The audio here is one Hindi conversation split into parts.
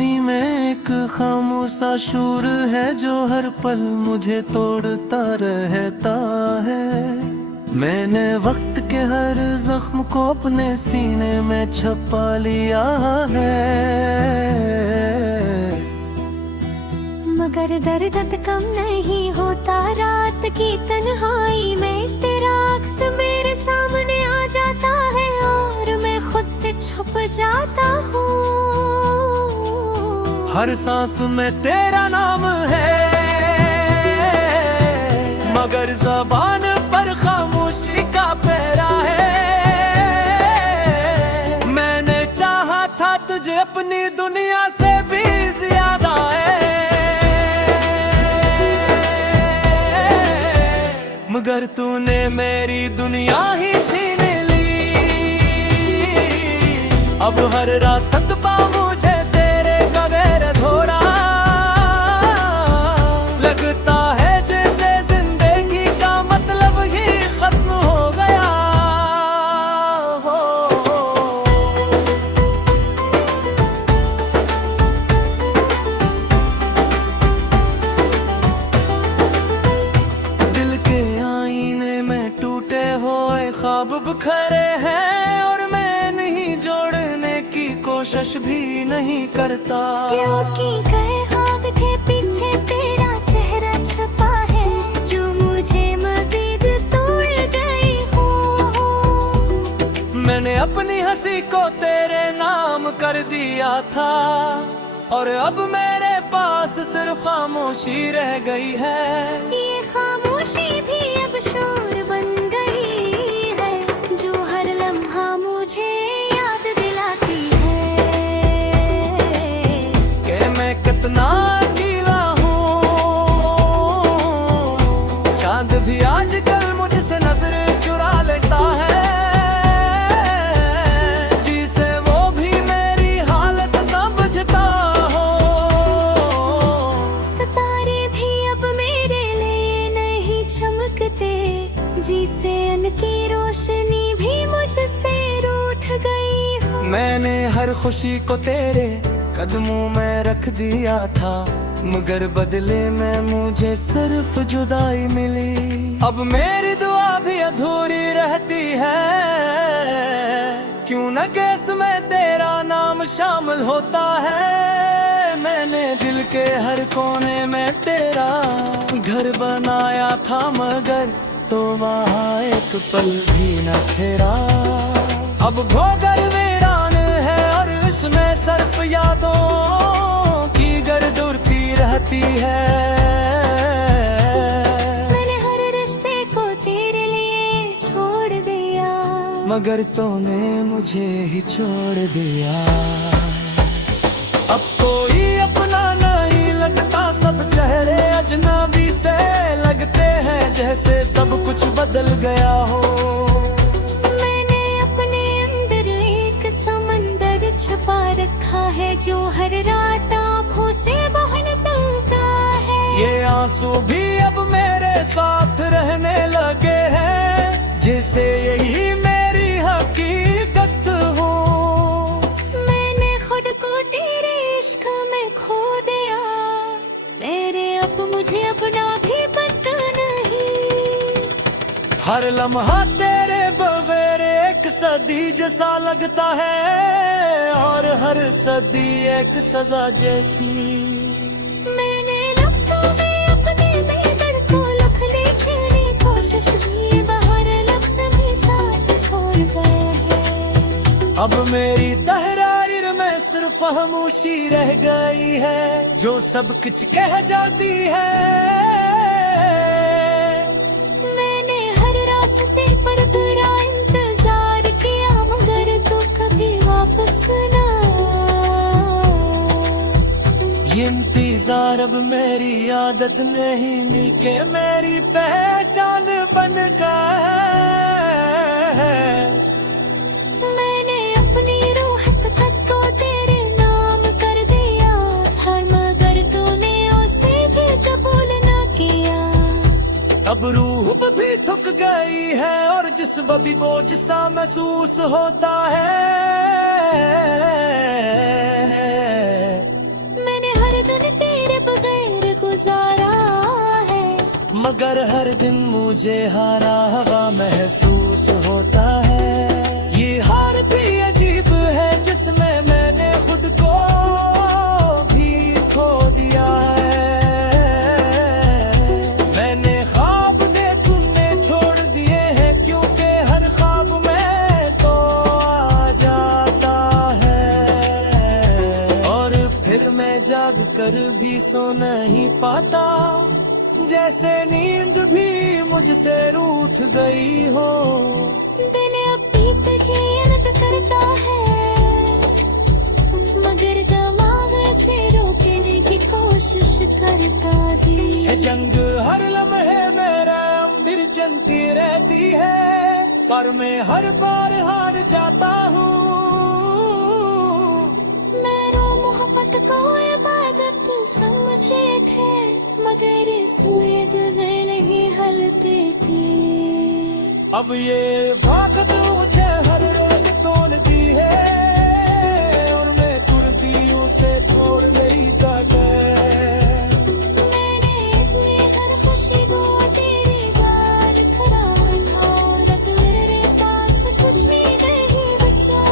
पानी में एक खामोशा शूर है जो हर पल मुझे तोड़ता रहता है। मैंने वक्त के हर जख्म को अपने सीने में छुपा लिया है, मगर दर्द कम नहीं होता रात की तन्हाई में। तेरा अक्स मेरे सामने आ जाता है और मैं खुद से छुप जाता हूँ। हर सांस में तेरा नाम है, मगर ज़बान पर खामोशी का पहरा है। मैंने चाहा था तुझे अपनी दुनिया से भी ज्यादा है, मगर तूने मेरी दुनिया ही छीन ली। अब हर रास्ता मुझे तेरे बगैर अधूरा लगता है, जैसे जिंदगी का मतलब ही खत्म हो गया हो। दिल के आईने में टूटे हुए ख्वाब बिखरे हैं और मैं नहीं जोड़ने की कोशिश भी नहीं करता। क्योंकि गए ख्वाब के पीछे तेरा चेहरा छुपा है, जो मुझे मजीद तोड़ गई हो। मैंने अपनी हंसी को तेरे नाम कर दिया था और अब मेरे पास सिर्फ खामोशी रह गई है। ये खामोशी भी अब शोर बन गई है, जो हर लम्हा मुझे याद दिलाती है कि मैं कितना अकेला हूँ। चांद भी आजकल मुझसे नजर चुरा लेता है, जिसे वो भी मेरी हालत समझता हो। सितारे भी अब मेरे लिए नहीं चमकते, जिसे उनकी रोशनी भी मुझसे रूठ गई हो। मैंने हर खुशी को तेरे कदमों में रख दिया था, मगर बदले में मुझे सिर्फ जुदाई मिली। अब मेरी दुआ भी अधूरी रहती है, क्यों न केस में तेरा नाम शामिल होता है। मैंने दिल के हर कोने में तेरा घर बनाया था, मगर तो वहाँ एक पल भी न ठहरा। अब घोघर वीरान है और इसमें सिर्फ यादों की गर्द उड़ती रहती है। मैंने हर रिश्ते को तेरे लिए छोड़ दिया, मगर तूने मुझे ही छोड़ दिया। अब कोई अपना नहीं लगता, सब चेहरे अजनबी से लगते हैं, जैसे सब कुछ बदल गया हो। मैंने अपने अंदर एक समंदर छुपा रखा है, जो हर रात आँखों से बह निकलता है। ये आंसू भी अब मेरे साथ रहने लगे हैं, जैसे यही मेरी हकीकत हो। मैंने खुद को तेरे इश्क में खो दिया, मेरे अब मुझे अपना भी पता नहीं। हर लम्हा तेरे बगैर एक सदी जैसा लगता है, और हर सदी एक सजा जैसी। मैंने लफ्ज़ों में अपने बेदर्द को लिखने की कोशिश की, बाहर लफ्ज़ भी साथ छोड़ गए हैं। अब मेरी तहरीर में सिर्फ खामोशी रह गई है, जो सब कुछ कह जाती है। मैंने हर रास्ते पर तेरा इंतजार किया, मगर तू कभी वापस ना। ये इंतजार अब मेरी आदत नहीं कि मेरी पहचान बन गए। मैंने अपनी रूह तक को तेरे नाम कर दिया था, मगर तूने उसे भी कबूल ना किया। अब रूह भी थक गई है और जिस्म भी बोझ सा महसूस होता है। मगर हर दिन मुझे हारा हुआ महसूस होता है। ये हार भी अजीब है जिसमें मैंने खुद को भी खो दिया है। मैंने ख्वाब देखने छोड़ दिए हैं क्योंकि हर ख्वाब में तो आ जाता है। और फिर मैं जाग कर भी सो नहीं पाता, जैसे नींद भी मुझसे रूठ गई हो। दिल अब भी तुझे याद करता है, मगर दिमाग से रोकने की कोशिश करता भी। ये जंग हर लम्हे मेरा अंदर चलती रहती है, पर मैं हर बार हार जाता हूँ। मेरा मोहब्बत को इबादत समझे थे, मगर इसमें दिल नहीं हल पे थी। अब ये भागत मुझे हर रोज तोड़ती है, और मैं कुर्ती उसे छोड़ नहीं पाता। मैंने अपनी हर खुशी को तेरी बार करा था, रत मेरे पास कुछ भी नहीं बचा।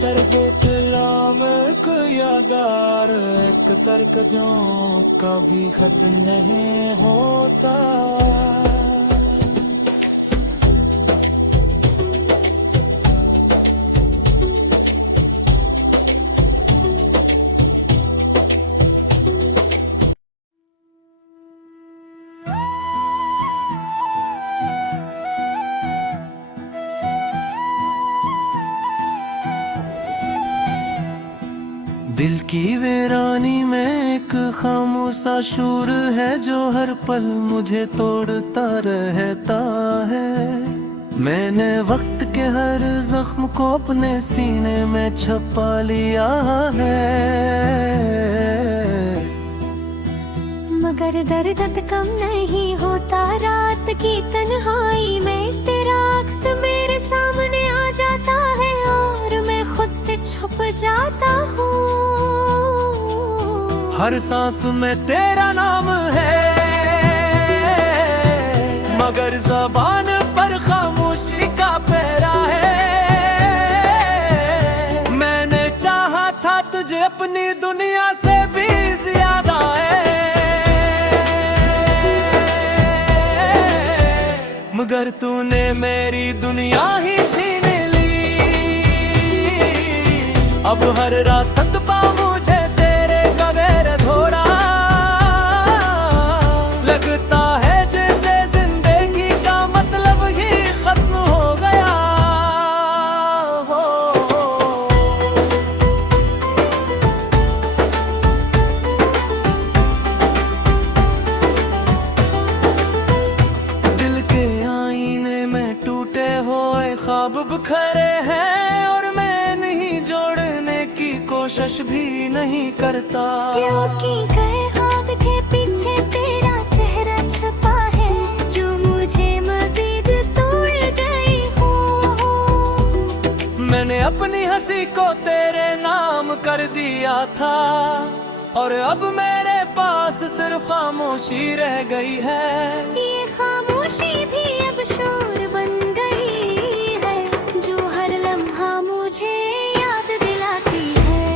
सिर्फ कलाम को यादार एक तर्क जो कभी खत्म नहीं होता। दिल की वीरानी में एक खामोशा शूर है जो हर पल मुझे तोड़ता रहता है। मैंने वक्त के हर जख्म को अपने सीने में छुपा लिया है, मगर दर्द कम नहीं होता। रात की तन्हाई में तेरा अक्स मेरे सामने आ जाता है, और मैं खुद से छुप जाता हूँ। हर सांस में तेरा नाम है, मगर ज़बान पर खामोशी का पहरा है। मैंने चाहा था तुझे अपनी दुनिया से भी ज्यादा है, मगर तूने मेरी दुनिया ही छीन ली। अब हर रास्ता पा मुझे तेरे बगैर घोड़ा लगता है, जैसे जिंदगी का मतलब ही खत्म हो गया हो। दिल के आईने में टूटे हुए ख्वाब बिखरे हैं, और मैं नहीं जोड़ने की कोशिश भी नहीं करता। क्योंकि गए ख्वाब के पीछे तेरा चेहरा छुपा है, जो मुझे मजीद तोड़ गई हो। मैंने अपनी हंसी को तेरे नाम कर दिया था, और अब मेरे पास सिर्फ खामोशी रह गई है। ये खामोशी भी अब शोर बन गई है, जो हर लम्हा मुझे याद दिलाती है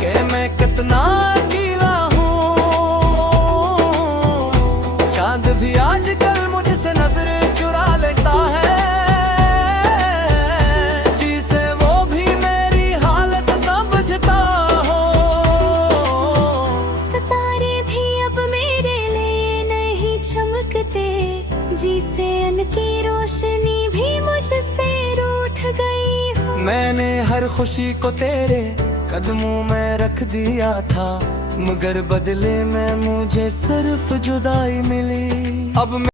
कि मैं कितना अकेला हूँ। चांद भी आजकल मुझसे नजर चुरा लेता है, जिसे वो भी मेरी हालत समझता हो। सितारे भी अब मेरे लिए नहीं चमकते, जिसे उनकी रोशनी भी मुझसे रूठ गई हो। मैंने हर खुशी को तेरे कदमों में रख दिया था, मगर बदले में मुझे सिर्फ जुदाई मिली। अब